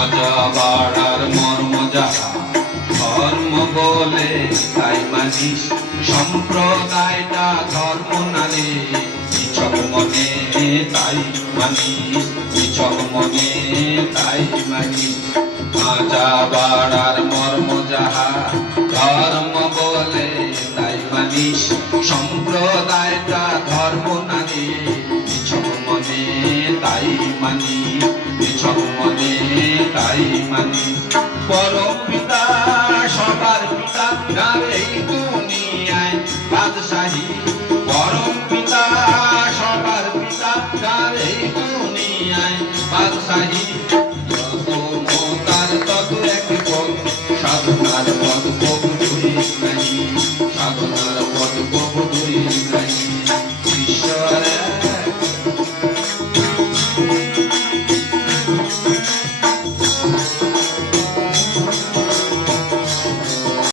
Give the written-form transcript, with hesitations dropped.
মাজা বাড়ার মর্ম যাহা ধর্ম বলে তাই মানি, সম্প্রদায়টা ধর্ম নালে নিছক মনে তাই মানি, নিছক মনে তাই মানি। মাজা বাড়ার মর্ম যাহা ধর্ম বলে তাই মানি, সম্প্রদায়টা ধর্ম নালে নিছক মনে তাই মানি, নিছক মনে তাই মানি। পরম